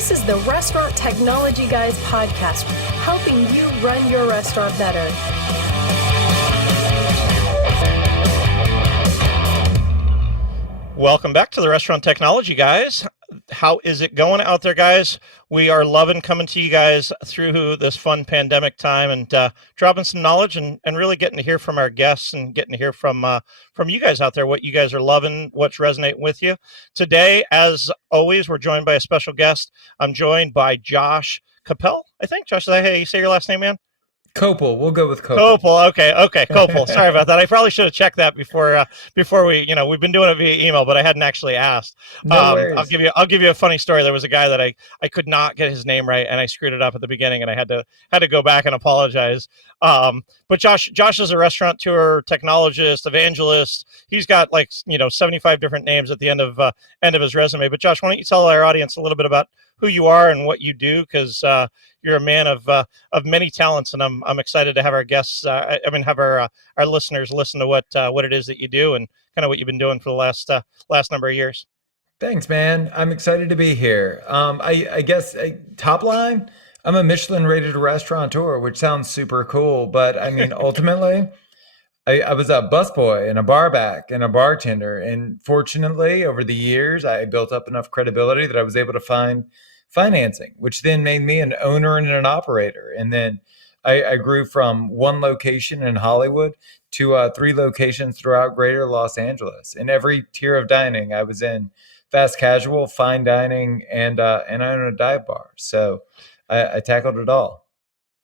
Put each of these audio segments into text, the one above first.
This is the Restaurant Technology Guys podcast, helping you run your restaurant better. Welcome back to the Restaurant Technology Guys. How is it going out there, guys? We are loving coming to you guys through this fun pandemic time and dropping some knowledge and really getting to hear from our guests and getting to hear from you guys out there, what you guys are loving, what's resonating with you. Today, as always, we're joined by a special guest. I'm joined by Josh Kopel, I think. Josh, is that how you say your last name, man? Kopel. We'll go with Kopel. Kopel. Okay. Kopel. Sorry about that. I probably should have checked that before we, we've been doing it via email, but I hadn't actually asked. No worries. I'll give you a funny story. There was a guy that I could not get his name right, and I screwed it up at the beginning, and I had to go back and apologize. But Josh is a restaurateur, technologist, evangelist. He's got 75 different names at the end of his resume. But Josh, why don't you tell our audience a little bit about who you are and what you do, because you're a man of many talents, and I'm excited to have our guests. Have our listeners listen to what it is that you do and kind of what you've been doing for the last number of years. Thanks, man. I'm excited to be here. I guess top line, I'm a Michelin-rated restaurateur, which sounds super cool, but I mean, ultimately, I was a busboy and a barback and a bartender, and fortunately, over the years, I built up enough credibility that I was able to find financing, which then made me an owner and an operator. And then I grew from one location in Hollywood to 3 locations throughout greater Los Angeles. In every tier of dining, I was in fast casual, fine dining, and I own a dive bar. So I tackled it all.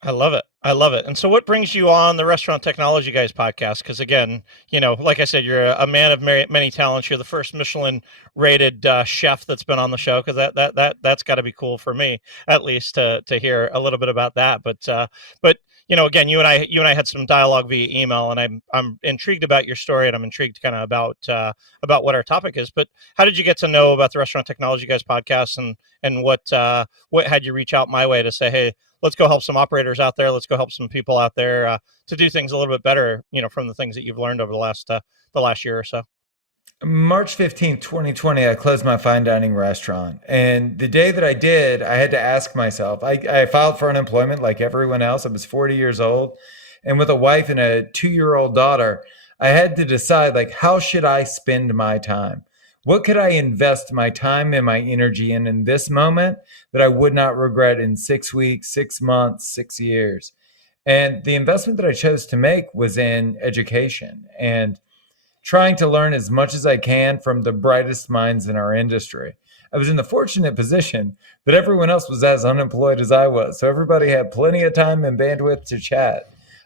I love it. And so what brings you on the Restaurant Technology Guys podcast? Because again, like I said, you're a man of many talents. You're the first Michelin-rated chef that's been on the show, because that's got to be cool for me, at least, to hear a little bit about that. But again, you and I had some dialogue via email, and I'm intrigued about your story, and I'm intrigued kind of about what our topic is. But how did you get to know about the Restaurant Technology Guys podcast, and what had you reach out my way to say, hey, let's go help some operators out there. Let's go help some people out there to do things a little bit better, from the things that you've learned over the last year or so. March 15th, 2020, I closed my fine dining restaurant. And the day that I did, I had to ask myself, I filed for unemployment like everyone else. I was 40 years old. And with a wife and a 2-year-old daughter, I had to decide, how should I spend my time? What could I invest my time and my energy in this moment that I would not regret in 6 weeks, 6 months, 6 years? And the investment that I chose to make was in education and trying to learn as much as I can from the brightest minds in our industry. I was in the fortunate position that everyone else was as unemployed as I was. So everybody had plenty of time and bandwidth to chat.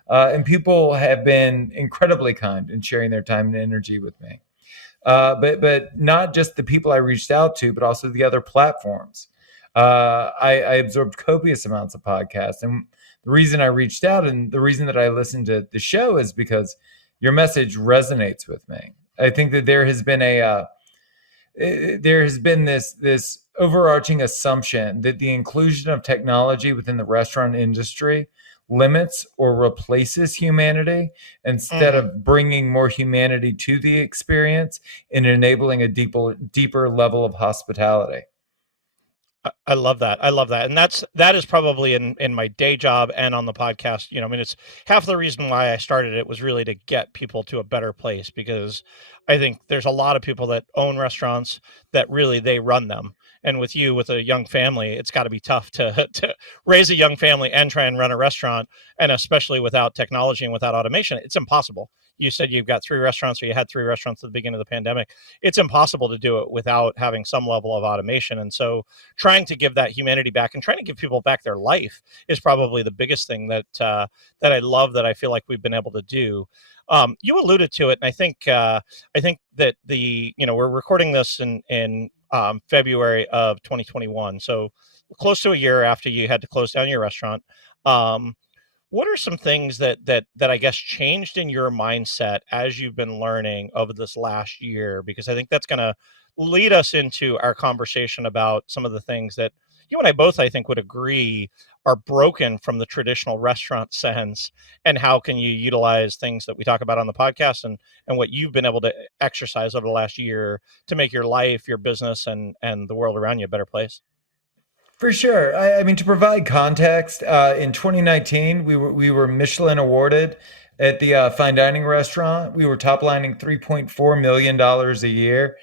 And people have been incredibly kind in sharing their time and energy with me. But not just the people I reached out to, but also the other platforms. I absorbed copious amounts of podcasts. And the reason I reached out and the reason that I listened to the show is because your message resonates with me. I think that there has been this overarching assumption that the inclusion of technology within the restaurant industry limits or replaces humanity instead of bringing more humanity to the experience and enabling a deeper level of hospitality. I love that. And that is probably in my day job and on the podcast. It's half the reason why I started it was really to get people to a better place, because I think there's a lot of people that own restaurants that really they run them. And with you, with a young family, it's got to be tough to raise a young family and try and run a restaurant. And especially without technology and without automation, it's impossible. You said you've got 3 restaurants, or you had 3 restaurants at the beginning of the pandemic. It's impossible to do it without having some level of automation. And so trying to give that humanity back and trying to give people back their life is probably the biggest thing that I love, that I feel like we've been able to do. You alluded to it, and I think that we're recording this in February of 2021, so close to a year after you had to close down your restaurant. What are some things that I guess changed in your mindset as you've been learning over this last year? Because I think that's going to lead us into our conversation about some of the things that you and I both, I think, would agree are broken from the traditional restaurant sense, and how can you utilize things that we talk about on the podcast and what you've been able to exercise over the last year to make your life, your business, and the world around you a better place? For sure. I mean, to provide context, in 2019, we were Michelin awarded at the fine dining restaurant. We were top lining $3.4 million a year,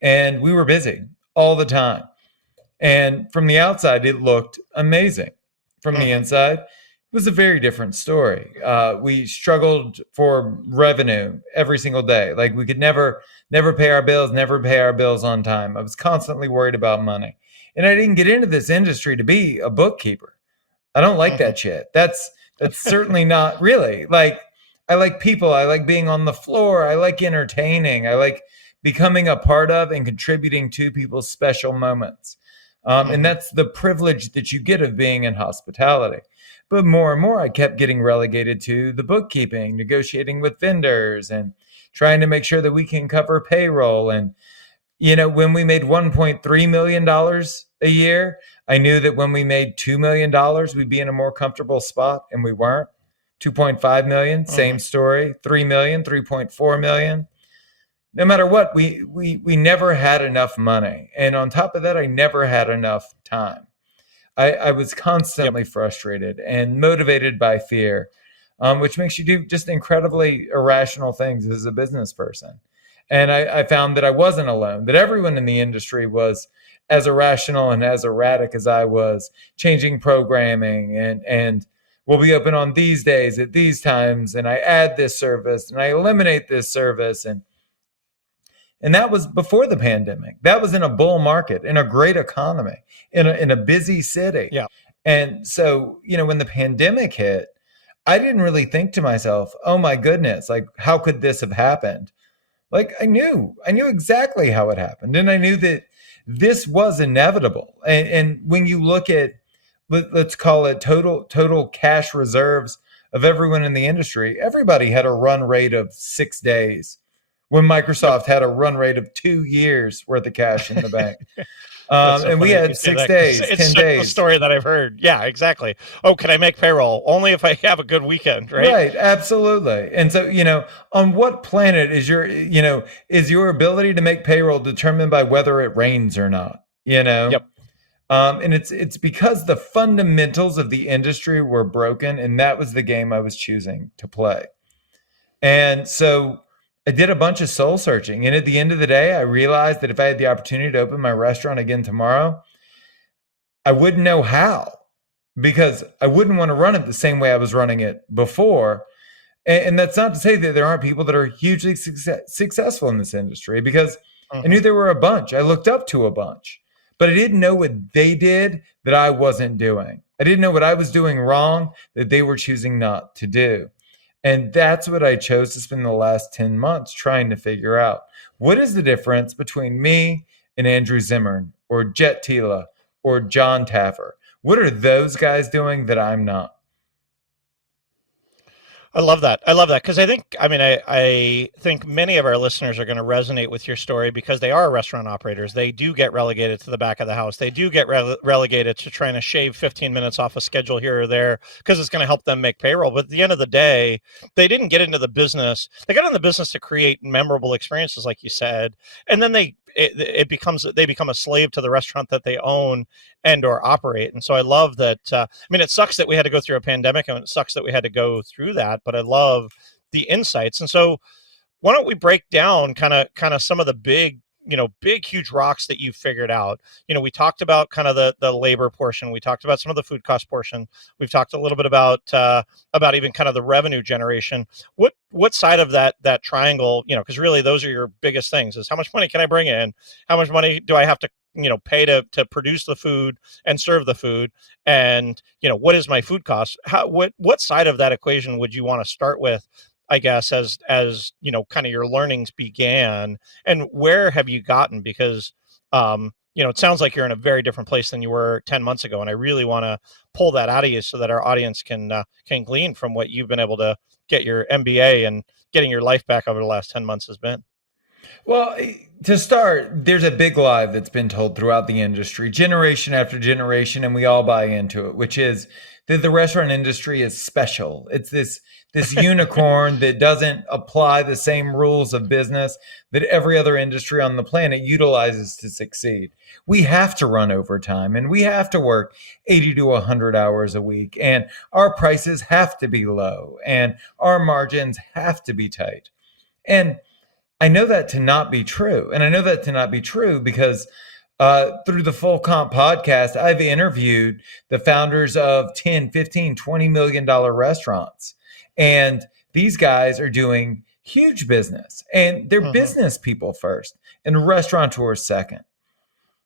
and we were busy all the time. And from the outside, it looked amazing. From the inside, it was a very different story. We struggled for revenue every single day. Like we could never pay our bills, never pay our bills on time. I was constantly worried about money. And I didn't get into this industry to be a bookkeeper. I don't like that shit. That's certainly not really. Like I like people. I like being on the floor. I like entertaining. I like becoming a part of and contributing to people's special moments. And that's the privilege that you get of being in hospitality. But more and more, I kept getting relegated to the bookkeeping, negotiating with vendors, and trying to make sure that we can cover payroll. And, you know, when we made $1.3 million a year, I knew that when we made $2 million, we'd be in a more comfortable spot, and we weren't. 2.5 million, same story. 3 million, 3.4 million. No matter what, we never had enough money. And on top of that, I never had enough time. I was constantly frustrated and motivated by fear, which makes you do just incredibly irrational things as a business person. And I found that I wasn't alone, that everyone in the industry was as irrational and as erratic as I was, changing programming and we'll be open on these days at these times, and I add this service and I eliminate this service. And that was before the pandemic. That was in a bull market, in a great economy, in a busy city. Yeah. And so, you know, when the pandemic hit, I didn't really think to myself, oh my goodness, like how could this have happened? Like I knew exactly how it happened. And I knew that this was inevitable. And when you look at, let's call it total cash reserves of everyone in the industry, everybody had a run rate of 6 days, when Microsoft had a run rate of 2 years worth of cash in the bank. So and we had 6 days, 10 it's days. a story that I've heard. Yeah, exactly. Oh, can I make payroll? Only if I have a good weekend, right? Right, absolutely. And so, you know, on what planet is your ability to make payroll determined by whether it rains or not? You know? Yep. And it's because the fundamentals of the industry were broken, and that was the game I was choosing to play. And so I did a bunch of soul searching. And at the end of the day, I realized that if I had the opportunity to open my restaurant again tomorrow, I wouldn't know how, because I wouldn't want to run it the same way I was running it before. And that's not to say that there aren't people that are hugely successful in this industry, because I knew there were a bunch. I looked up to a bunch, but I didn't know what they did that I wasn't doing. I didn't know what I was doing wrong that they were choosing not to do. And that's what I chose to spend the last 10 months trying to figure out. What is the difference between me and Andrew Zimmern or Jet Tila or John Taffer? What are those guys doing that I'm not? I love that. I love that because I think many of our listeners are going to resonate with your story because they are restaurant operators. They do get relegated to the back of the house. They do get relegated to trying to shave 15 minutes off a schedule here or there because it's going to help them make payroll. But at the end of the day, they didn't get into the business. They got in the business to create memorable experiences, like you said, and then they become a slave to the restaurant that they own and or operate. And so I love that. It sucks that we had to go through a pandemic, and it sucks that we had to go through that, but I love the insights. And so why don't we break down kind of some of the big, huge rocks that you figured out. We talked about kind of the labor portion. We talked about some of the food cost portion. We've talked a little bit about even kind of the revenue generation. What side of that triangle, because really those are your biggest things, is how much money can I bring in? How much money do I have to, pay to produce the food and serve the food? And, what is my food cost? What side of that equation would you want to start with, I guess, as kind of your learnings began, and where have you gotten? Because, it sounds like you're in a very different place than you were 10 months ago. And I really want to pull that out of you so that our audience can glean from what you've been able to get your MBA and getting your life back over the last 10 months has been. Well, To start, there's a big lie that's been told throughout the industry, generation after generation, and we all buy into it, which is that the restaurant industry is special. It's this unicorn that doesn't apply the same rules of business that every other industry on the planet utilizes to succeed. We have to run overtime, and we have to work 80 to 100 hours a week, and our prices have to be low, and our margins have to be tight. And I know that to not be true. And I know that to not be true because through the Full Comp podcast, I've interviewed the founders of 10, 15, $20 million restaurants. And these guys are doing huge business. And they're business people first and restaurateurs second.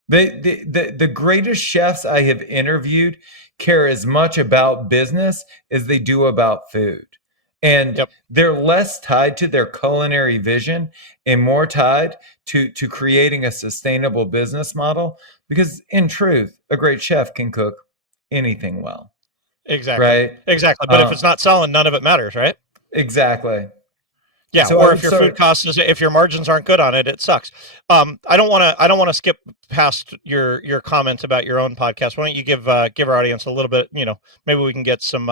The greatest chefs I have interviewed care as much about business as they do about food. And they're less tied to their culinary vision and more tied to creating a sustainable business model. Because in truth, a great chef can cook anything well. Exactly. Right? Exactly. But if it's not selling, none of it matters, right? Exactly. Yeah, So or if your food costs, if your margins aren't good on it, it sucks. I don't want to skip past your comments about your own podcast. Why don't you give our audience a little bit? Maybe we can get some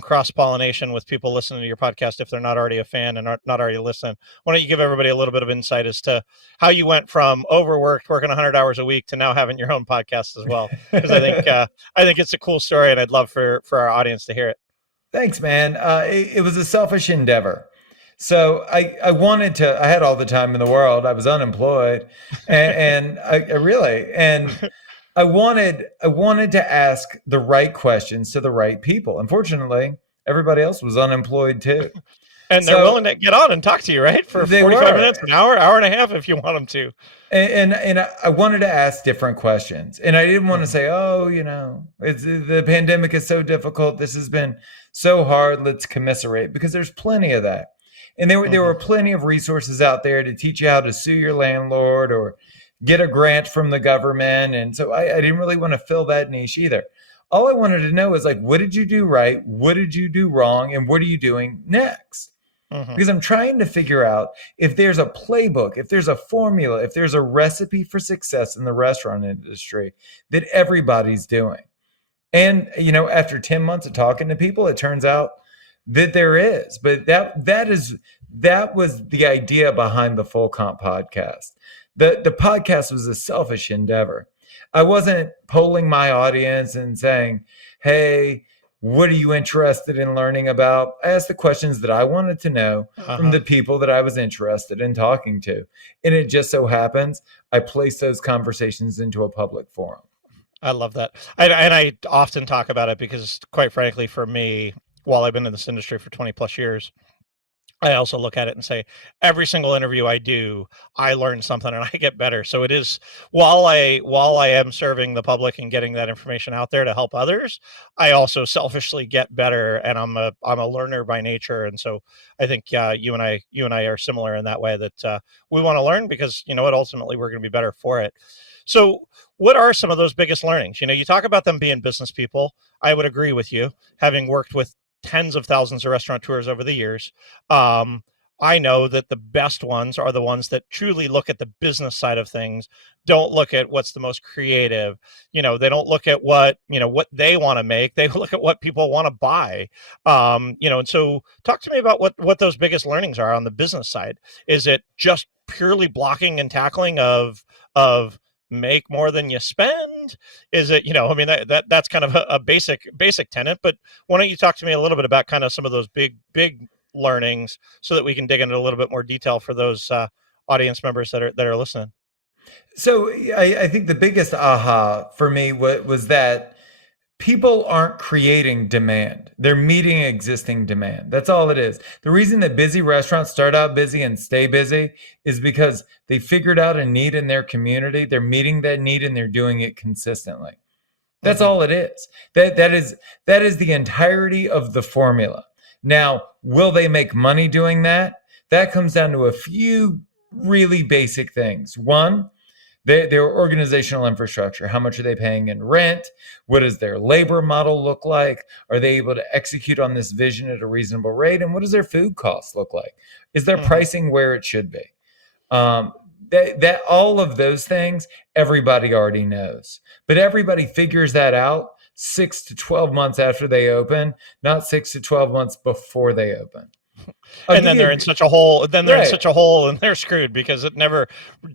cross pollination with people listening to your podcast if they're not already a fan and not already listening. Why don't you give everybody a little bit of insight as to how you went from overworked, working 100 hours a week, to now having your own podcast as well? Because I think it's a cool story, and I'd love for our audience to hear it. Thanks, man. It was a selfish endeavor. So I had all the time in the world. I was unemployed and I wanted to ask the right questions to the right people. Unfortunately, everybody else was unemployed too. And they're willing to get on and talk to you, right? For 45 minutes, an hour and a half if you want them to. And I wanted to ask different questions. And I didn't want to say, the pandemic is so difficult. This has been so hard. Let's commiserate, because there's plenty of that. And there were plenty of resources out there to teach you how to sue your landlord or get a grant from the government. And so I didn't really want to fill that niche either. All I wanted to know is, like, what did you do right? What did you do wrong? And what are you doing next? Because I'm trying to figure out if there's a playbook, if there's a formula, if there's a recipe for success in the restaurant industry that everybody's doing. And, after 10 months of talking to people, it turns out that there is. But that was the idea behind the Full Comp podcast. The podcast was a selfish endeavor. I wasn't polling my audience and saying, hey, what are you interested in learning about? I asked the questions that I wanted to know from the people that I was interested in talking to. And it just so happens I placed those conversations into a public forum. I love that. And I often talk about it because, quite frankly, for me, while I've been in this industry for 20 plus years, I also look at it and say, every single interview I do, I learn something and I get better. So it is, while I am serving the public and getting that information out there to help others, I also selfishly get better, and I'm a learner by nature. And so I think you and I are similar in that way, that we want to learn because, ultimately we're going to be better for it. So what are some of those biggest learnings? You talk about them being business people. I would agree with you, having worked with tens of thousands of restaurateurs over the years. I know that the best ones are the ones that truly look at the business side of things, don't look at what's the most creative. They don't look at what they want to make. They look at what people want to buy. And so talk to me about what those biggest learnings are on the business side. Is it just purely blocking and tackling of make more than you spend? Is it, that's kind of a basic tenet, but why don't you talk to me a little bit about kind of some of those big learnings so that we can dig into a little bit more detail for those audience members that are listening? So I think the biggest aha for me was that people aren't creating demand. They're meeting existing demand. That's all it is. The reason that busy restaurants start out busy and stay busy is because they figured out a need in their community. They're meeting that need and they're doing it consistently. That's all it is. That is the entirety of the formula. Now, will they make money doing that? That comes down to a few really basic things. One, their organizational infrastructure. How much are they paying in rent? What does their labor model look like? Are they able to execute on this vision at a reasonable rate? And what does their food costs look like? Is their pricing where it should be? that all of those things, everybody already knows. But everybody figures that out 6 to 12 months after they open, not 6 to 12 months before they open. And then they're in such a hole. Then they're in Right. such a hole, and they're screwed because it never.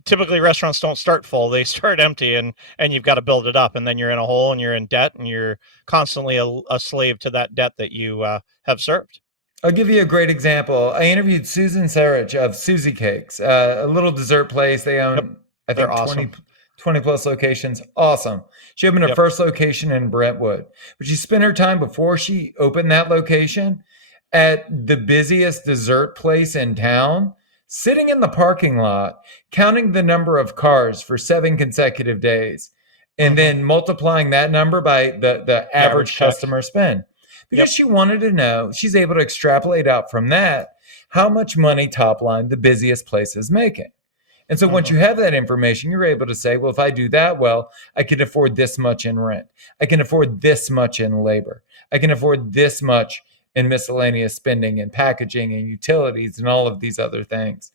Typically, restaurants don't start full; they start empty, and you've got to build it up. And then you're in a hole, and you're in debt, and you're constantly a slave to that debt that you have served. I'll give you a great example. I interviewed Susan Sarich of Susie Cakes, a little dessert place. They own, Yep. I think, They're awesome. 20 plus locations. Awesome. She opened her Yep. first location in Brentwood, but she spent her time before she opened that location at the busiest dessert place in town, sitting in the parking lot, counting the number of cars for 7 consecutive days, and then multiplying that number by the average check. customer spend. Because Yep. she wanted to know, she's able to extrapolate out from that how much money top line the busiest place is making. And so once you have that information, you're able to say, well, if I do that well, I can afford this much in rent. I can afford this much in labor. I can afford this much in miscellaneous spending and packaging and utilities and all of these other things.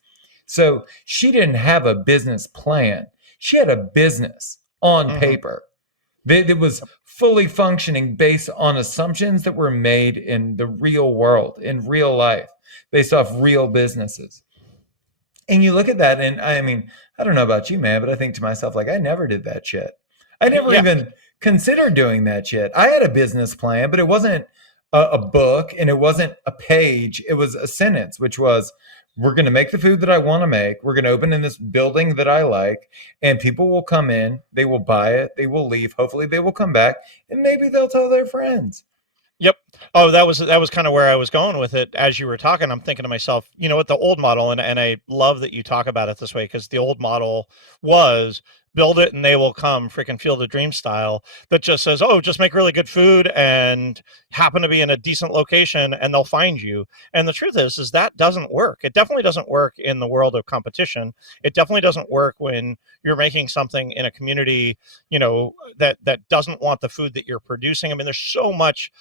So she didn't have a business plan. She had a business on paper that was fully functioning based on assumptions that were made in the real world, in real life, based off real businesses. And you look at that, and I mean, I don't know about you, man, but I think to myself, like, I never did that shit. I never even considered doing that shit. I had a business plan, but it wasn't a book and it wasn't a page. It was a sentence, which was, we're going to make the food that I want to make. We're going to open in this building that I like, and people will come in, they will buy it, they will leave. Hopefully they will come back, and maybe they'll tell their friends. Yep. Oh, that was kind of where I was going with it. As you were talking, I'm thinking to myself, you know what, the old model, and I love that you talk about it this way, because the old model was build it and they will come, freaking Field of Dreams style, that just says, oh, just make really good food and happen to be in a decent location and they'll find you. And the truth is that doesn't work. It definitely doesn't work in the world of competition. It definitely doesn't work when you're making something in a community, you know, that doesn't want the food that you're producing. I mean, there's so much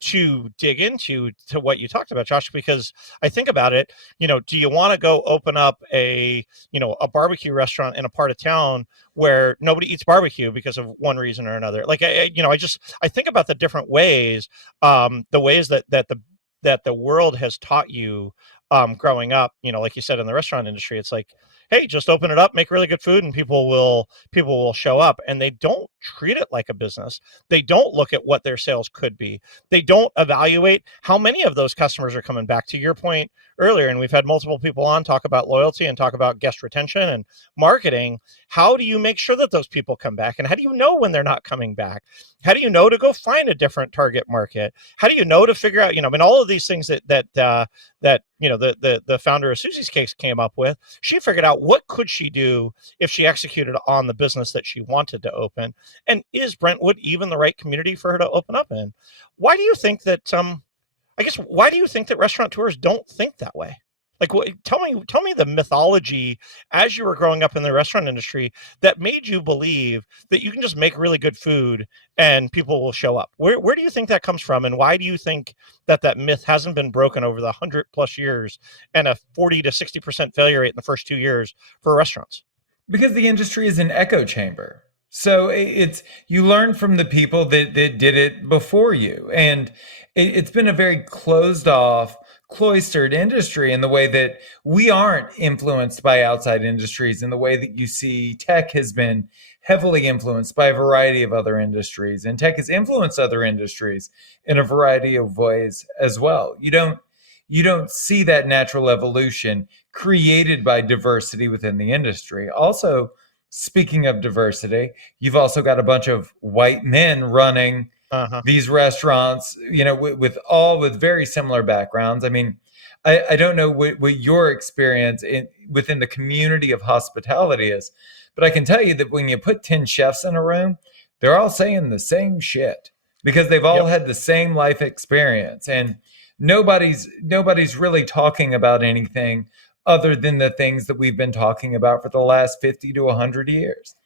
to dig into to what you talked about, Josh, because I think about it, you know, do you want to go open up a barbecue restaurant in a part of town where nobody eats barbecue because of one reason or another? Like, I think about the different ways, the ways that the world has taught you growing up, you know, like you said, in the restaurant industry, it's like, hey, just open it up, make really good food, and people will show up. And they don't treat it like a business. They don't look at what their sales could be. They don't evaluate how many of those customers are coming back. To your point earlier, and we've had multiple people on talk about loyalty and talk about guest retention and marketing. How do you make sure that those people come back? And how do you know when they're not coming back? How do you know to go find a different target market? How do you know to figure out, you know, I mean, all of these things that you know, the founder of Susie's Cakes came up with. She figured out what could she do if she executed on the business that she wanted to open. And is Brentwood even the right community for her to open up in? Why do you think that why do you think that restaurateurs don't think that way? Like, tell me the mythology as you were growing up in the restaurant industry that made you believe that you can just make really good food and people will show up. Where do you think that comes from? And why do you think that myth hasn't been broken over the 100+ years and a 40 to 60% failure rate in the first 2 years for restaurants? Because the industry is an echo chamber. So it's, you learn from the people that did it before you. And it's been a very closed off, cloistered industry in the way that we aren't influenced by outside industries, in the way that you see tech has been heavily influenced by a variety of other industries, and tech has influenced other industries in a variety of ways as well. You don't see that natural evolution created by diversity within the industry. Also, speaking of diversity, you've also got a bunch of white men running these restaurants, you know, with very similar backgrounds. I mean, I don't know what your experience within the community of hospitality is, but I can tell you that when you put 10 chefs in a room, they're all saying the same shit because they've all had the same life experience, and nobody's really talking about anything other than the things that we've been talking about for the last 50 to 100 years.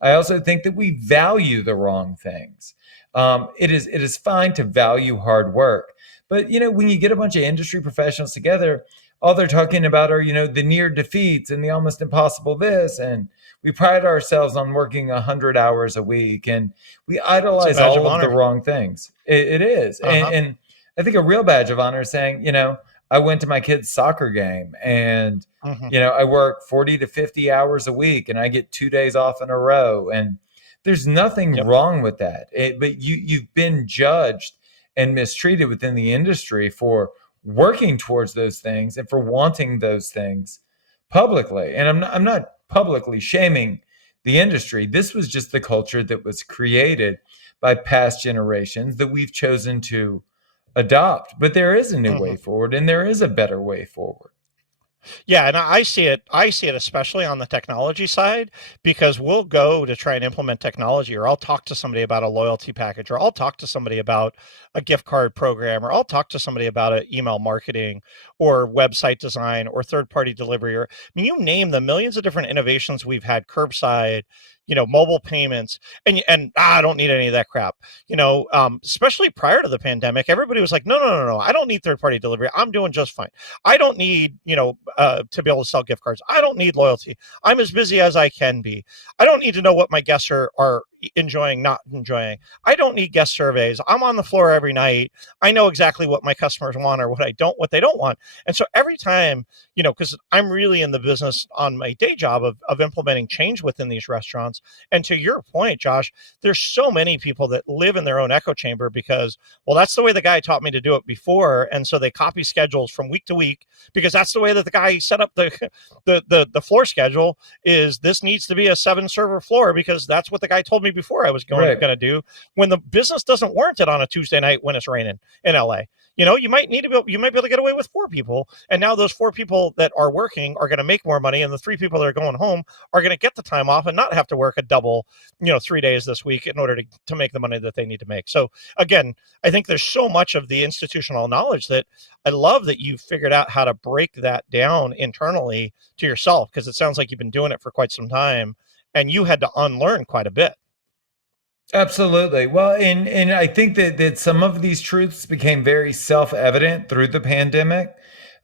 I also think that we value the wrong things. It is fine to value hard work, but you know, when you get a bunch of industry professionals together, all they're talking about are, the near defeats and the almost impossible this. And we pride ourselves on working 100 hours a week, and we It's a idolize badge of all of the honor. wrong things. It is. Uh-huh. And I think a real badge of honor is saying, I went to my kid's soccer game and, Hmm. I work 40 to 50 hours a week and I get 2 days off in a row. And there's nothing Yep. wrong with that. But you've been judged and mistreated within the industry for working towards those things and for wanting those things publicly. And I'm not publicly shaming the industry. This was just the culture that was created by past generations that we've chosen to adopt. But there is a new Hmm. way forward, and there is a better way forward. Yeah, and I see it. I see it especially on the technology side, because we'll go to try and implement technology, or I'll talk to somebody about a loyalty package, or I'll talk to somebody about a gift card program, or I'll talk to somebody about a email marketing or website design or third-party delivery, or I mean, you name the millions of different innovations we've had, curbside, mobile payments, and I don't need any of that crap. Especially prior to the pandemic, everybody was like, no, no, no, no, I don't need third-party delivery. I'm doing just fine. I don't need, to be able to sell gift cards. I don't need loyalty. I'm as busy as I can be. I don't need to know what my guests are enjoying, not enjoying. I don't need guest surveys. I'm on the floor every night. I know exactly what my customers want or what they don't want. And so every time, because I'm really in the business on my day job of implementing change within these restaurants. And to your point, Josh, there's so many people that live in their own echo chamber because, well, that's the way the guy taught me to do it before. And so they copy schedules from week to week because that's the way that the guy set up the floor schedule. Is this needs to be a 7-server floor because that's what the guy told me before I was going to do, when the business doesn't warrant it on a Tuesday night when it's raining in LA. You might be able to get away with 4 people, and now those 4 people that are working are going to make more money, and the 3 people that are going home are going to get the time off and not have to work a double 3 days this week in order to make the money that they need to make. So again, I think there's so much of the institutional knowledge that I love that you've figured out how to break that down internally to yourself, because it sounds like you've been doing it for quite some time and you had to unlearn quite a bit. Absolutely. Well, and I think that some of these truths became very self-evident through the pandemic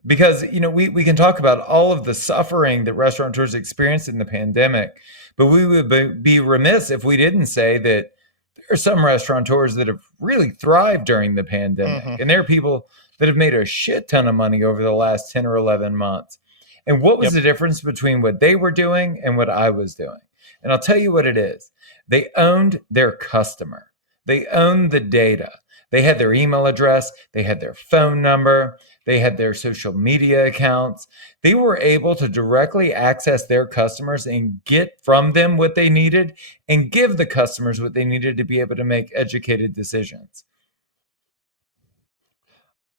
because, we can talk about all of the suffering that restaurateurs experienced in the pandemic, but we would be remiss if we didn't say that there are some restaurateurs that have really thrived during the pandemic. Mm-hmm. And there are people that have made a shit ton of money over the last 10 or 11 months. And what was the difference between what they were doing and what I was doing? And I'll tell you what it is. They owned their customer. They owned the data. They had their email address. They had their phone number. They had their social media accounts. They were able to directly access their customers and get from them what they needed and give the customers what they needed to be able to make educated decisions.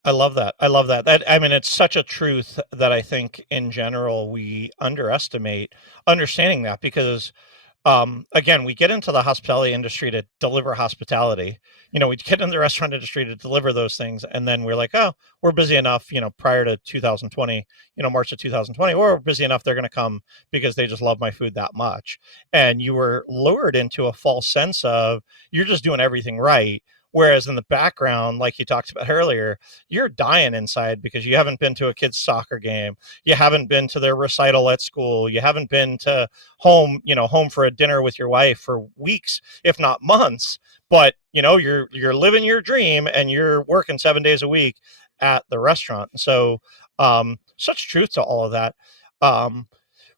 I love that. I love that. It's such a truth that I think in general we underestimate understanding that because, again, we get into the hospitality industry to deliver hospitality. We get in the restaurant industry to deliver those things, and then we're like, oh, we're busy enough. Prior to 2020, March of 2020, or we're busy enough. They're going to come because they just love my food that much. And you were lured into a false sense of you're just doing everything right. Whereas in the background, like you talked about earlier, you're dying inside because you haven't been to a kid's soccer game. You haven't been to their recital at school. You haven't been to home for a dinner with your wife for weeks, if not months. But, you're living your dream and you're working 7 days a week at the restaurant. So such truth to all of that.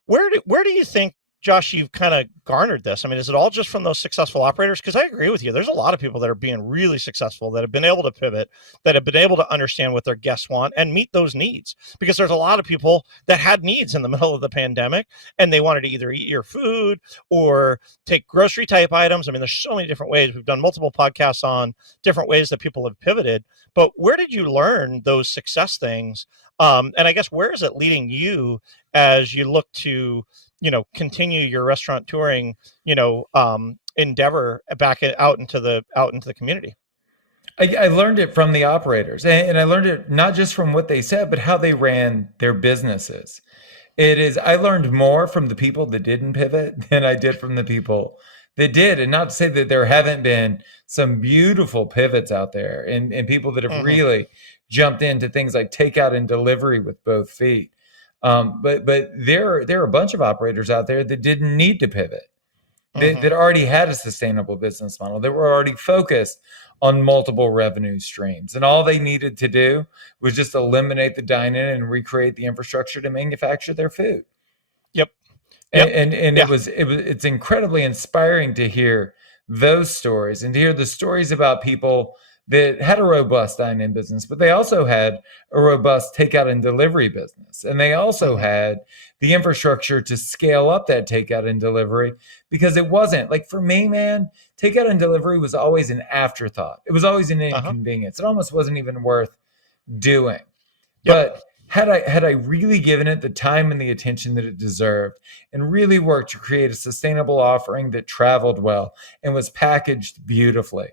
Where do you think, Josh, you've kind of garnered this? Is it all just from those successful operators? Because I agree with you. There's a lot of people that are being really successful that have been able to pivot, that have been able to understand what their guests want and meet those needs. Because there's a lot of people that had needs in the middle of the pandemic and they wanted to either eat your food or take grocery type items. There's so many different ways. We've done multiple podcasts on different ways that people have pivoted. But where did you learn those success things? And I guess where is it leading you as you look to continue your restaurant touring, endeavor back out into the community? I learned it from the operators, and I learned it not just from what they said, but how they ran their businesses. I learned more from the people that didn't pivot than I did from the people that did. And not to say that there haven't been some beautiful pivots out there and people that have really jumped into things like takeout and delivery with both feet. But there are a bunch of operators out there that didn't need to pivot, that already had a sustainable business model, that were already focused on multiple revenue streams. And all they needed to do was just eliminate the dine-in and recreate the infrastructure to manufacture their food. Yep. And it's incredibly inspiring to hear those stories and to hear the stories about people that had a robust dine-in business, but they also had a robust takeout and delivery business. And they also had the infrastructure to scale up that takeout and delivery, because it wasn't like, for me, man, takeout and delivery was always an afterthought. It was always an inconvenience. It almost wasn't even worth doing. But had I really given it the time and the attention that it deserved, and really worked to create a sustainable offering that traveled well and was packaged beautifully,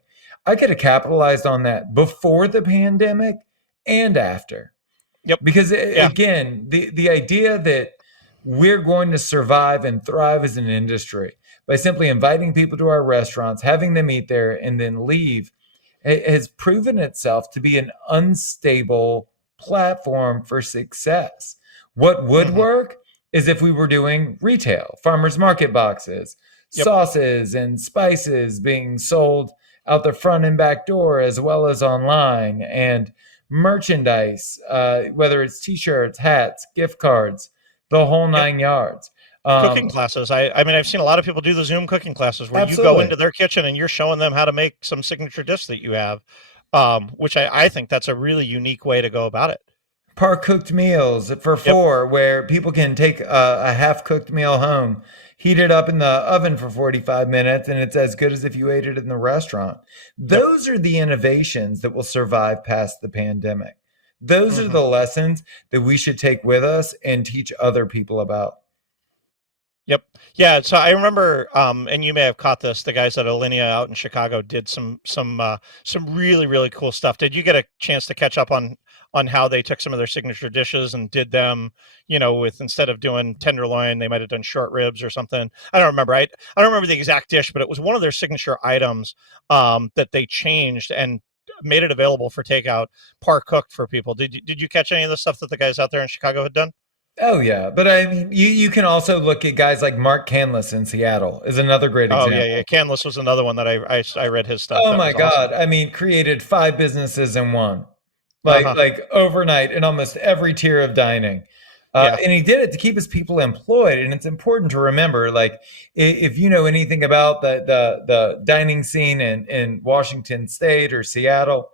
I could have capitalized on that before the pandemic and after. Because again, the idea that we're going to survive and thrive as an industry by simply inviting people to our restaurants, having them eat there, and then leave, has proven itself to be an unstable platform for success. What would work is if we were doing retail, farmers market boxes, sauces and spices being sold out the front and back door, as well as online, and merchandise, whether it's t-shirts, hats, gift cards, the whole 9 yards. Cooking classes. I mean, I've seen a lot of people do the Zoom cooking classes where you go into their kitchen and you're showing them how to make some signature dish that you have, which I think that's a really unique way to go about it. Par cooked meals for four, where people can take a half cooked meal home, heat it up in the oven for 45 minutes, and it's as good as if you ate it in the restaurant. Those are the innovations that will survive past the pandemic. Those are the lessons that we should take with us and teach other people about. Yeah. So I remember, and you may have caught this, the guys at Alinea out in Chicago did some really, really cool stuff. Did you get a chance to catch up on how they took some of their signature dishes and did them, with, instead of doing tenderloin, they might have done short ribs or something? I don't remember. I don't remember the exact dish, but it was one of their signature items that they changed and made it available for takeout, par cooked for people. Did you catch any of the stuff that the guys out there in Chicago had done? Oh yeah, but I mean, you can also look at guys like Mark Canlis in Seattle is another great example. Oh yeah. Canlis was another one that I read his stuff. Oh my God. Awesome. I mean, created 5 businesses in one, like overnight in almost every tier of dining. And he did it to keep his people employed. And it's important to remember, like, if you know anything about the dining scene in Washington State or Seattle,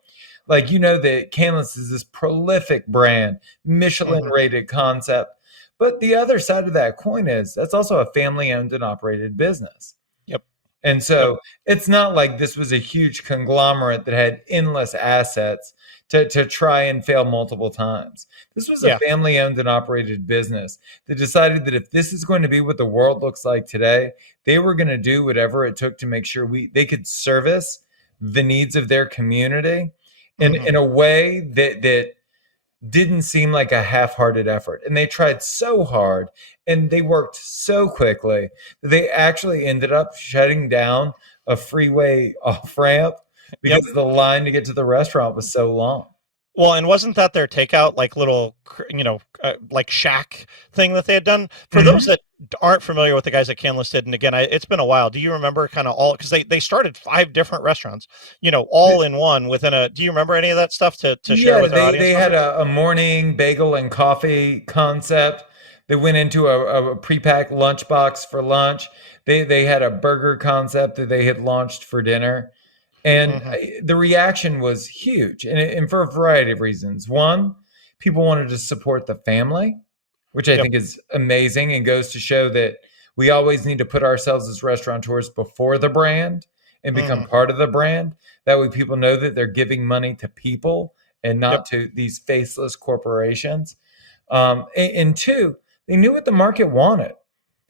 like, that Canlis is this prolific brand, Michelin rated concept. But the other side of that coin is that's also a family owned and operated business. And so it's not like this was a huge conglomerate that had endless assets to try and fail multiple times. This was a family owned and operated business that decided that if this is going to be what the world looks like today, they were going to do whatever it took to make sure they could service the needs of their community in a way that didn't seem like a half-hearted effort. And they tried so hard and they worked so quickly that they actually ended up shutting down a freeway off-ramp because the line to get to the restaurant was so long. Well, and wasn't that their takeout, like little, like shack thing that they had done? For those that aren't familiar with the guys at Canlis did, and again, it's been a while. Do you remember kind of all, because they started 5 different restaurants, all in one within do you remember any of that stuff to share with our audience? They had a morning bagel and coffee concept that went into a pre-packed lunchbox for lunch. They had a burger concept that they had launched for dinner. And the reaction was huge, and for a variety of reasons. One, people wanted to support the family, which I think is amazing and goes to show that we always need to put ourselves as restaurateurs before the brand and become part of the brand. That way people know that they're giving money to people and not to these faceless corporations. And 2, they knew what the market wanted.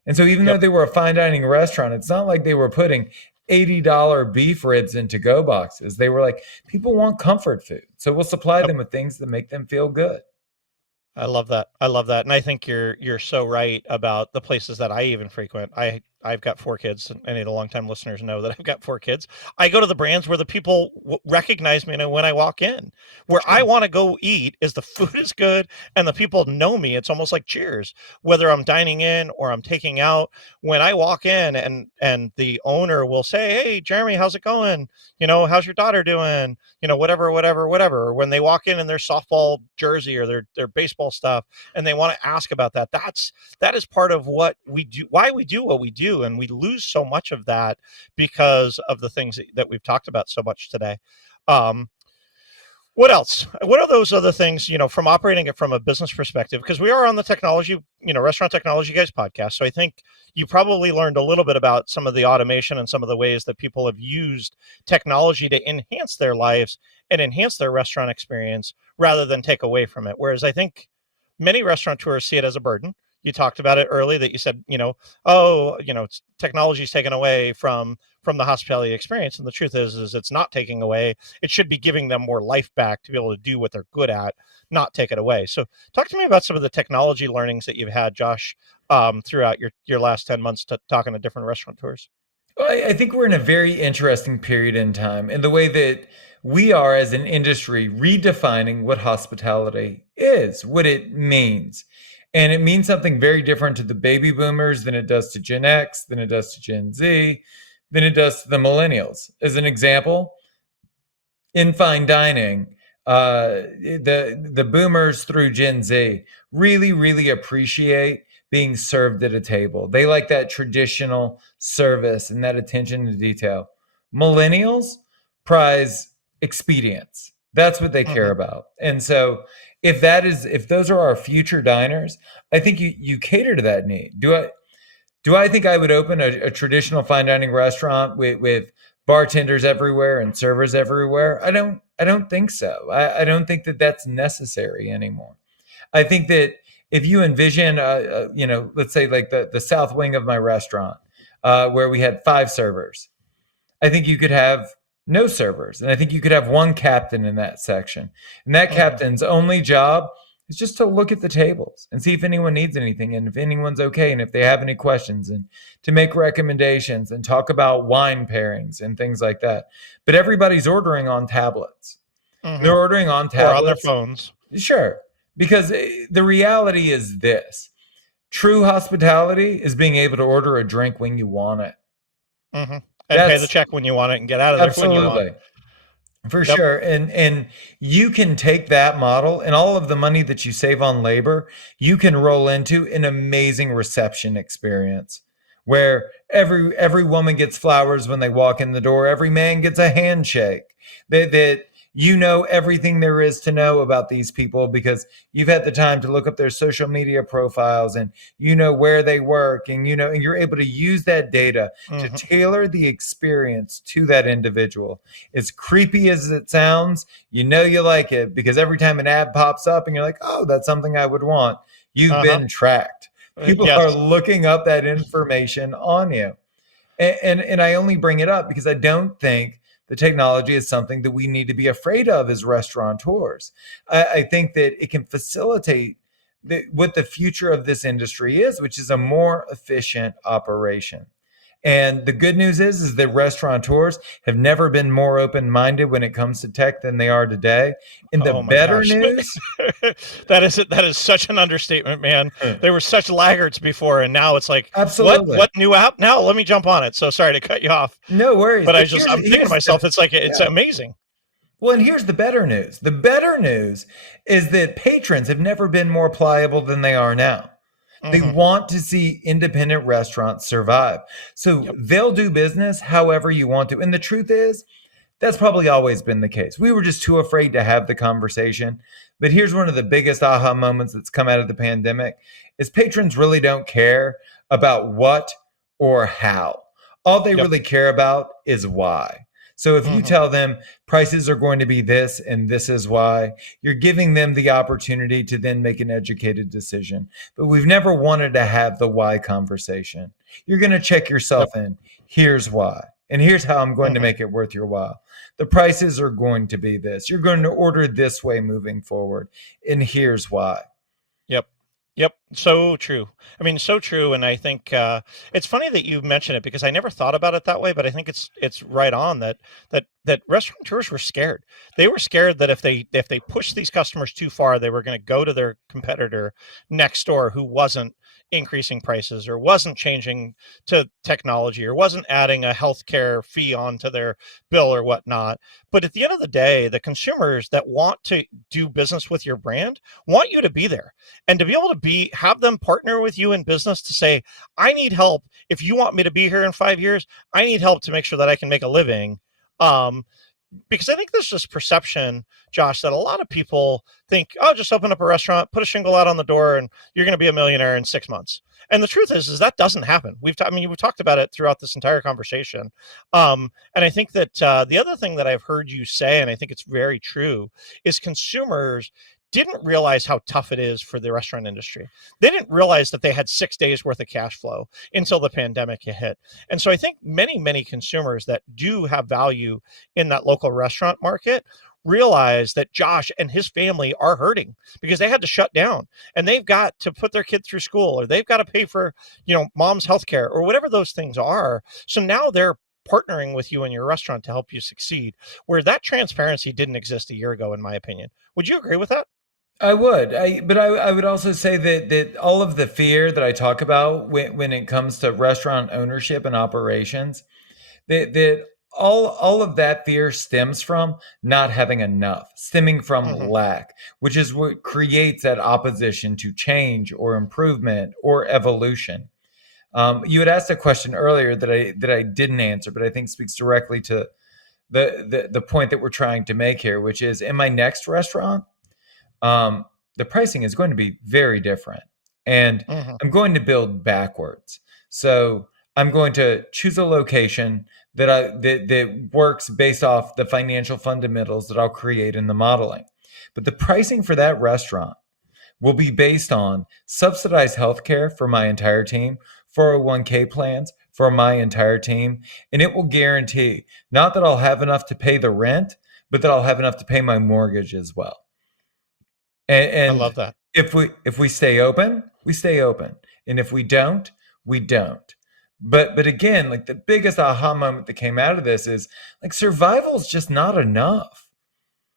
And so even though they were a fine dining restaurant, it's not like they were putting $80 beef ribs in to-go boxes. They were like, people want comfort food, so we'll supply them with things that make them feel good. I love that. And I think you're so right about the places that I even frequent. I I've got 4 kids, and any of the longtime listeners know that I've got 4 kids. I go to the brands where the people recognize me when I walk in. Where I want to go eat is the food is good and the people know me. It's almost like Cheers, whether I'm dining in or I'm taking out. When I walk in and the owner will say, "Hey, Jeremy, how's it going? How's your daughter doing? Whatever. Or when they walk in their softball jersey or their baseball stuff and they want to ask about that, that is part of what we do, why we do what we do. And we lose so much of that because of the things that we've talked about so much today. What else? What are those other things, from operating it from a business perspective? Because we are on the technology, Restaurant Technology Guys podcast. So I think you probably learned a little bit about some of the automation and some of the ways that people have used technology to enhance their lives and enhance their restaurant experience rather than take away from it. Whereas I think many restaurateurs see it as a burden. You talked about it early that you said, technology is taken away from the hospitality experience. And the truth is it's not taking away. It should be giving them more life back to be able to do what they're good at, not take it away. So talk to me about some of the technology learnings that you've had, Josh, throughout your last 10 months talking to different restaurateurs. Well, I think we're in a very interesting period in time in the way that we are as an industry redefining what hospitality is, what it means. And it means something very different to the baby boomers than it does to Gen X, than it does to Gen Z, than it does to the millennials. As an example, in fine dining, the boomers through Gen Z really, really appreciate being served at a table. They like that traditional service and that attention to detail. Millennials prize expedience. That's what they care about. And so if those are our future diners, I think you cater to that need. Do I think I would open a traditional fine dining restaurant with bartenders everywhere and servers everywhere? I don't think so. I don't think that that's necessary anymore. I think that if you envision, let's say like the south wing of my restaurant, where we had 5 servers, I think you could have no servers. And I think you could have one captain in that section. And that captain's only job is just to look at the tables and see if anyone needs anything and if anyone's okay and if they have any questions and to make recommendations and talk about wine pairings and things like that. But everybody's ordering on tablets. They're ordering on tablets. Or on their phones. Sure. Because the reality is this. True hospitality is being able to order a drink when you want it. And pay the check when you want it and get out of there when you want it. For sure. And you can take that model and all of the money that you save on labor, you can roll into an amazing reception experience where every woman gets flowers when they walk in the door. Every man gets a handshake. That you know everything there is to know about these people because you've had the time to look up their social media profiles and you know where they work and and you're able to use that data to tailor the experience to that individual. As creepy as it sounds, you like it because every time an ad pops up and you're like, oh, that's something I would want. You've been tracked. People are looking up that information on you. And I only bring it up because I don't think the technology is something that we need to be afraid of as restaurateurs. I think that it can facilitate what the future of this industry is, which is a more efficient operation. And the good news is that restaurateurs have never been more open-minded when it comes to tech than they are today. And the better news, that is such an understatement, man. They were such laggards before, and now it's like, absolutely, what new app now? Let me jump on it. So sorry to cut you off. No worries. But I'm thinking to myself, it's like it's amazing. Well, and here's the better news. The better news is that patrons have never been more pliable than they are now. They want to see independent restaurants survive. So they'll do business however you want to. And the truth is, that's probably always been the case. We were just too afraid to have the conversation. But here's one of the biggest aha moments that's come out of the pandemic is patrons really don't care about what or how. All they really care about is why. So if you tell them prices are going to be this and this is why, you're giving them the opportunity to then make an educated decision. But we've never wanted to have the why conversation. You're going to check yourself in. Here's why. And here's how I'm going to make it worth your while. The prices are going to be this. You're going to order this way moving forward. And here's why. Yep. Yep, so true. I mean, so true. And I think it's funny that you mention it because I never thought about it that way, but I think it's right on that restaurateurs were scared. They were scared that if they pushed these customers too far, they were going to go to their competitor next door who wasn't increasing prices or wasn't changing to technology or wasn't adding a healthcare fee onto their bill or whatnot. But at the end of the day, the consumers that want to do business with your brand want you to be there and to be able to have them partner with you in business to say, I need help. If you want me to be here in 5 years, I need help to make sure that I can make a living. um, because I think there's this perception, Josh, that a lot of people think, oh, just open up a restaurant, put a shingle out on the door, and you're going to be a millionaire in 6 months. And the truth is that doesn't happen. I mean, we've talked about it throughout this entire conversation. And I think that the other thing that I've heard you say, and I think it's very true, is consumers didn't realize how tough it is for the restaurant industry. They didn't realize that they had 6 days worth of cash flow until the pandemic hit. And so I think many consumers that do have value in that local restaurant market realize that Josh and his family are hurting because they had to shut down and they've got to put their kid through school or they've got to pay for, mom's healthcare or whatever those things are. So now they're partnering with you in your restaurant to help you succeed, where that transparency didn't exist a year ago, in my opinion. Would you agree with that? I would, but I would also say that all of the fear that I talk about when it comes to restaurant ownership and operations, that all of that fear stems from not having enough, stemming from Hmm. lack, which is what creates that opposition to change or improvement or evolution. You had asked a question earlier that I didn't answer, but I think speaks directly to the point that we're trying to make here, which is in my next restaurant, um, the pricing is going to be very different. And Hmm. I'm going to build backwards. So I'm going to choose a location that works based off the financial fundamentals that I'll create in the modeling. But the pricing for that restaurant will be based on subsidized healthcare for my entire team, 401k plans for my entire team, and it will guarantee not that I'll have enough to pay the rent, but that I'll have enough to pay my mortgage as well. And, I and love that. if we stay open, we stay open, and if we don't, we don't. But again, like the biggest aha moment that came out of this is like survival is just not enough.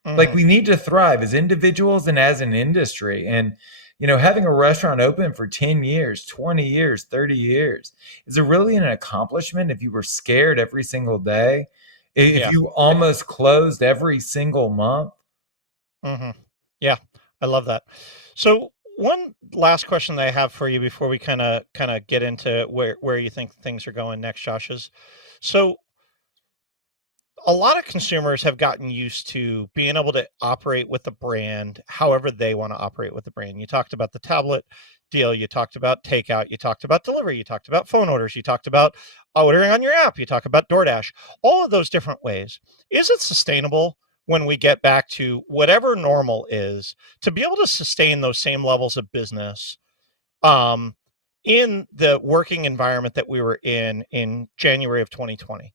Like Hmm. we need to thrive as individuals and as an industry. And having a restaurant open for 10 years, 20 years, 30 years is a really an accomplishment if you were scared every single day, if Yeah. you almost closed every single month. Hmm. Yeah, I love that. So one last question that I have for you before we kind of get into where you think things are going next, Josh, is so a lot of consumers have gotten used to being able to operate with the brand however they want to operate with the brand. You talked about the tablet deal, you talked about takeout, you talked about delivery, you talked about phone orders, you talked about ordering on your app, you talk about DoorDash, all of those different ways. Is it sustainable when we get back to whatever normal is to be able to sustain those same levels of business um, in the working environment that we were in January of 2020?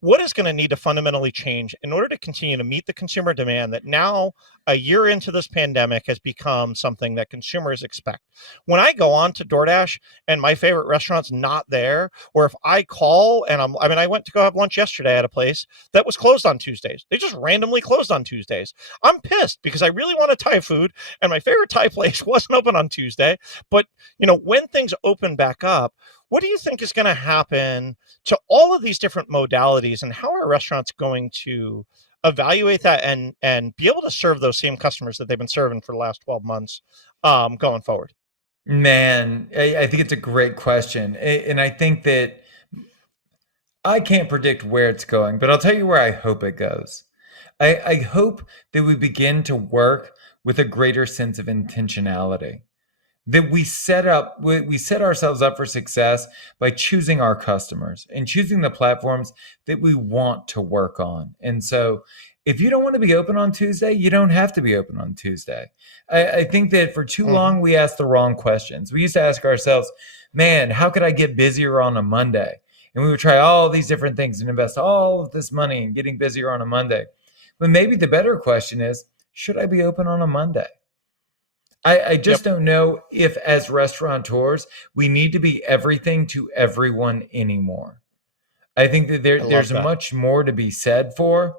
What is going to need to fundamentally change in order to continue to meet the consumer demand that now, a year into this pandemic, has become something that consumers expect? When I go on to DoorDash and my favorite restaurant's not there, or if I call and I went to go have lunch yesterday at a place that was closed on Tuesdays. They just randomly closed on Tuesdays. I'm pissed because I really wanted Thai food and my favorite Thai place wasn't open on Tuesday. But when things open back up, what do you think is going to happen to all of these different modalities, and how are restaurants going to evaluate that and be able to serve those same customers that they've been serving for the last 12 months going forward? Man, I think it's a great question. And I think that I can't predict where it's going, but I'll tell you where I hope it goes. I hope that we begin to work with a greater sense of intentionality, that we set ourselves up for success by choosing our customers and choosing the platforms that we want to work on. And so if you don't want to be open on Tuesday, you don't have to be open on Tuesday. I think that for too Hmm. long we asked the wrong questions. We used to ask ourselves, man, how could I get busier on a Monday? And we would try all these different things and invest all of this money in getting busier on a Monday. But maybe the better question is, should I be open on a Monday? I Yep. just don't know if, as restaurateurs, we need to be everything to everyone anymore. I think that I love there's that. much more to be said for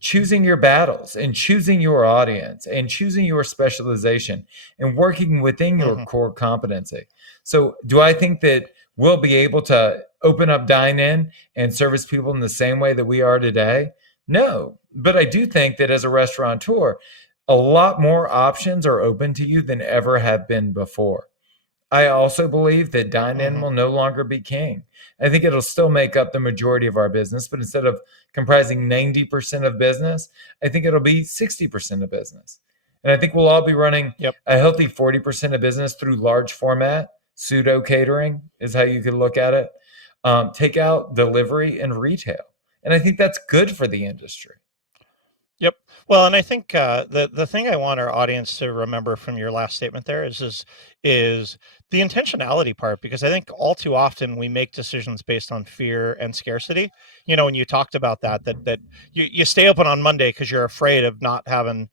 choosing your battles and choosing your audience and choosing your specialization and working within your Hmm. core competency. So, do I think that we'll be able to open up dine in and service people in the same way that we are today? No. But I do think that as a restaurateur, a lot more options are open to you than ever have been before. I also believe that dine in Hmm. will no longer be king. I think it'll still make up the majority of our business, but instead of comprising 90% of business, I think it'll be 60% of business. And I think we'll all be running Yep. a healthy 40% of business through large format, pseudo catering is how you could look at it, takeout, delivery, and retail. And I think that's good for the industry. Yep. Well, and I think the thing I want our audience to remember from your last statement there is the intentionality part, because I think all too often we make decisions based on fear and scarcity. When you talked about that you stay open on Monday because you're afraid of not having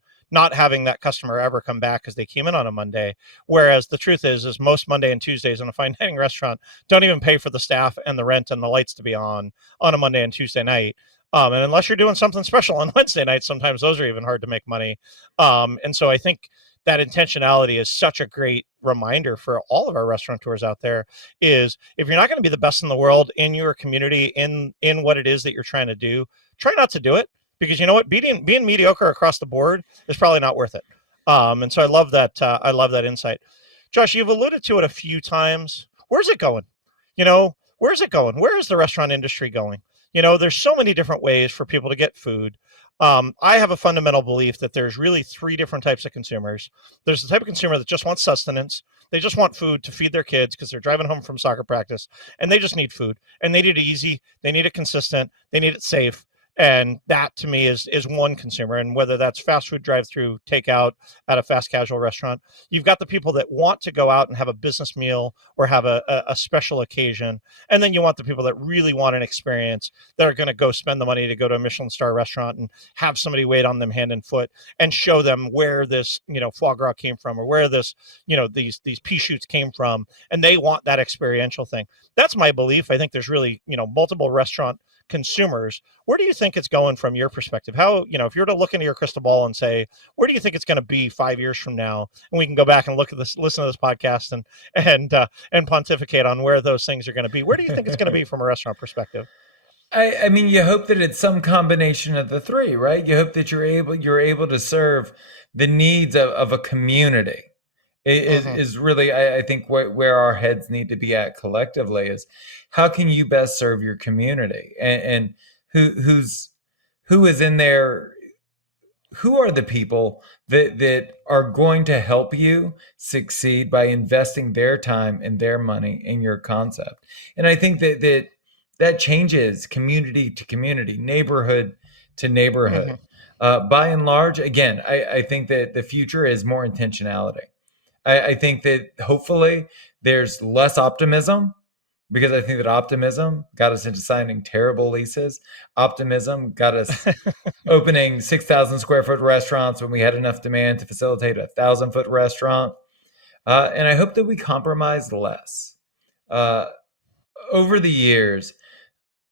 that customer ever come back because they came in on a Monday. Whereas the truth is most Monday and Tuesdays in a fine dining restaurant don't even pay for the staff and the rent and the lights to be on a Monday and Tuesday night. And unless you're doing something special on Wednesday night, sometimes those are even hard to make money. And so I think that intentionality is such a great reminder for all of our restaurateurs out there. Is if you're not going to be the best in the world in your community, in what it is that you're trying to do, try not to do it, because you know what, being mediocre across the board is probably not worth it. And so I love that. I love that insight. Josh, you've alluded to it a few times. Where's it going? Where's it going? Where is the restaurant industry going? There's so many different ways for people to get food. I have a fundamental belief that there's really three different types of consumers. There's the type of consumer that just wants sustenance. They just want food to feed their kids because they're driving home from soccer practice, and they just need food, and they need it easy. They need it consistent. They need it safe. And that to me is one consumer. And whether that's fast food drive-through, takeout at a fast casual restaurant, you've got the people that want to go out and have a business meal or have a special occasion. And then you want the people that really want an experience, that are going to go spend the money to go to a Michelin star restaurant and have somebody wait on them hand and foot and show them where this, foie gras came from, or where this, these pea shoots came from. And they want that experiential thing. That's my belief. I think there's really, multiple restaurant consumers. Where do you think it's going from your perspective? How, if you were to look into your crystal ball and say, where do you think it's going to be 5 years from now? And we can go back and look at this, listen to this podcast and pontificate on where those things are going to be. Where do you think it's going to be from a restaurant perspective? I mean, you hope that it's some combination of the three, right? You hope that you're able to serve the needs of a community. Hmm. Is really, I think, where our heads need to be at collectively is how can you best serve your community, and who is in there, who are the people that are going to help you succeed by investing their time and their money in your concept. And I think that changes community to community, neighborhood to Hmm. neighborhood. By and large, again, I think that the future is more intentionality. I think that hopefully there's less optimism, because I think that optimism got us into signing terrible leases. Optimism got us opening 6,000 square foot restaurants when we had enough demand to facilitate a 1,000-foot restaurant. And I hope that we compromise less. Uh, Over the years,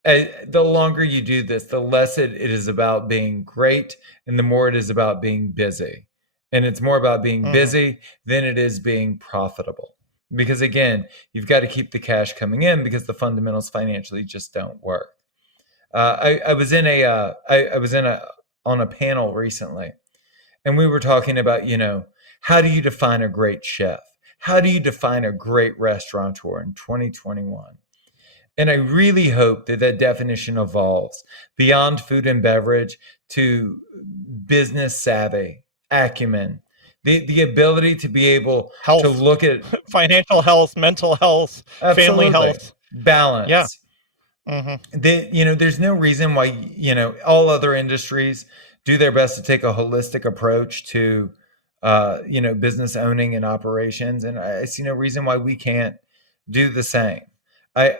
the longer you do this, the less it is about being great and the more it is about being busy. And it's more about being Hmm. busy than it is being profitable. Because again, you've got to keep the cash coming in because the fundamentals financially just don't work. I was in I was in a on a panel recently, and we were talking about, how do you define a great chef? How do you define a great restaurateur in 2021? And I really hope that that definition evolves beyond food and beverage to business savvy, acumen, the ability to be able to Health, look at financial health, mental health, family absolutely health. Yeah. balance. Hmm. There's no reason why, all other industries do their best to take a holistic approach to, business owning and operations. And I see no reason why we can't do the same.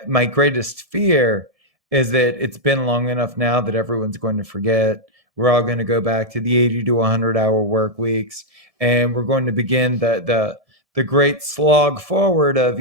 My greatest fear is that it's been long enough now that everyone's going to forget We're all going to go back to the 80 to 100-hour work weeks. And we're going to begin the great slog forward of,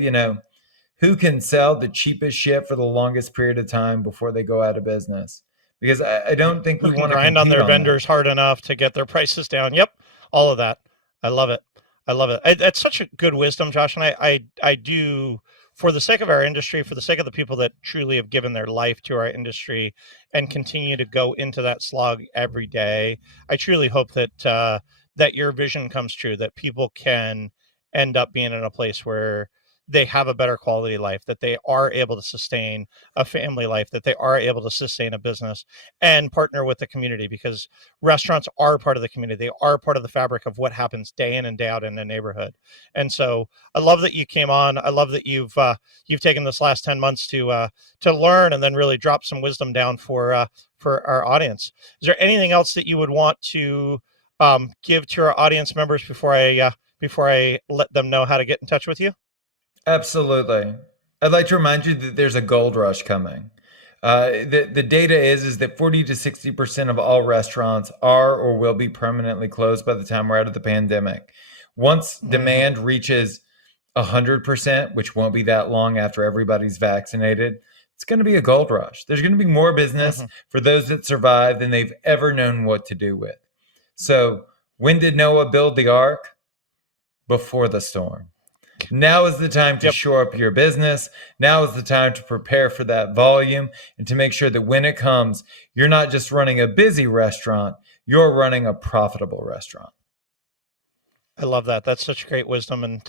who can sell the cheapest shit for the longest period of time before they go out of business. Because I don't think we want to grind on their vendors hard enough to get their prices down. Yep. All of that. I love it. That's such a good wisdom, Josh. And I do, for the sake of our industry, for the sake of the people that truly have given their life to our industry and continue to go into that slog every day, I truly hope that that your vision comes true, that people can end up being in a place where they have a better quality life, that they are able to sustain a family life, that they are able to sustain a business and partner with the community, because restaurants are part of the community. They are part of the fabric of what happens day in and day out in the neighborhood. And so I love that you came on. I love that you've taken this last 10 months to learn and then really drop some wisdom down for our audience. Is there anything else that you would want to give to our audience members before I let them know how to get in touch with you? Absolutely. I'd like to remind you that there's a gold rush coming. The data is that 40 to 60% of all restaurants are or will be permanently closed by the time we're out of the pandemic. Once demand reaches 100%, which won't be that long after everybody's vaccinated, it's going to be a gold rush. There's going to be more business for those that survive than they've ever known what to do with. So when did Noah build the ark? Before the storm. Now is the time to shore up your business. Now is the time to prepare for that volume and to make sure that when it comes, you're not just running a busy restaurant, you're running a profitable restaurant. I love that. That's such great wisdom. And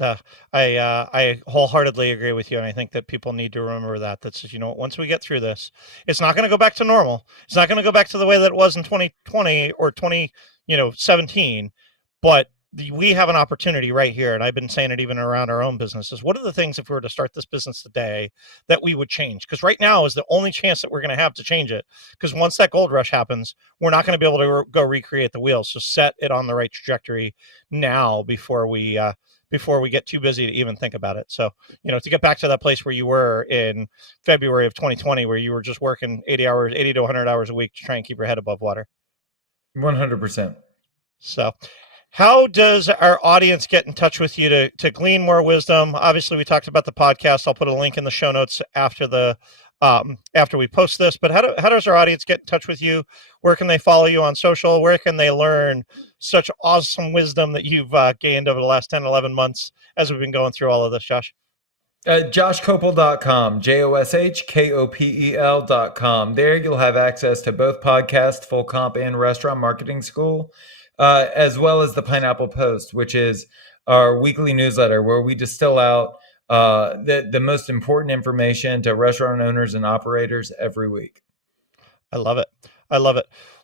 I wholeheartedly agree with you. And I think that people need to remember that. That's, once we get through this, it's not going to go back to normal. It's not going to go back to the way that it was in 2020 or 2017, but we have an opportunity right here, and I've been saying it even around our own businesses. What are the things, if we were to start this business today, that we would change? Because right now is the only chance that we're going to have to change it. Because once that gold rush happens, we're not going to be able to go recreate the wheel. So set it on the right trajectory now before we get too busy to even think about it. So, to get back to that place where you were in February of 2020, where you were just working 80 to 100 hours a week to try and keep your head above water. 100%. So how does our audience get in touch with you to glean more wisdom? Obviously, we talked about the podcast. I'll put a link in the show notes after we post this. But how does our audience get in touch with you? Where can they follow you on social? Where can they learn such awesome wisdom that you've gained over the last 10, 11 months as we've been going through all of this, Josh? JoshKopel.com, JoshKopel.com. There you'll have access to both podcasts, Full Comp and Restaurant Marketing School, as well as the Pineapple Post, which is our weekly newsletter where we distill out the most important information to restaurant owners and operators every week. I love it.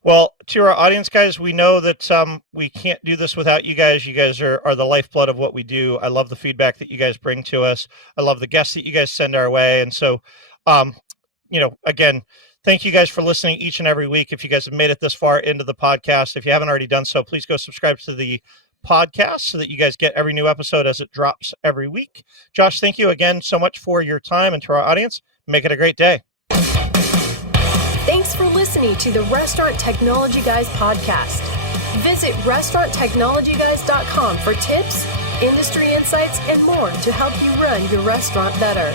Well, to our audience, guys, we know that we can't do this without you guys. You guys are the lifeblood of what we do. I love the feedback that you guys bring to us. I love the guests that you guys send our way. And so, again, thank you guys for listening each and every week. If you guys have made it this far into the podcast, if you haven't already done so, please go subscribe to the podcast so that you guys get every new episode as it drops every week. Josh, thank you again so much for your time, and to our audience, make it a great day. Thanks for listening to the Restaurant Technology Guys podcast. Visit restauranttechnologyguys.com for tips, industry insights, and more to help you run your restaurant better.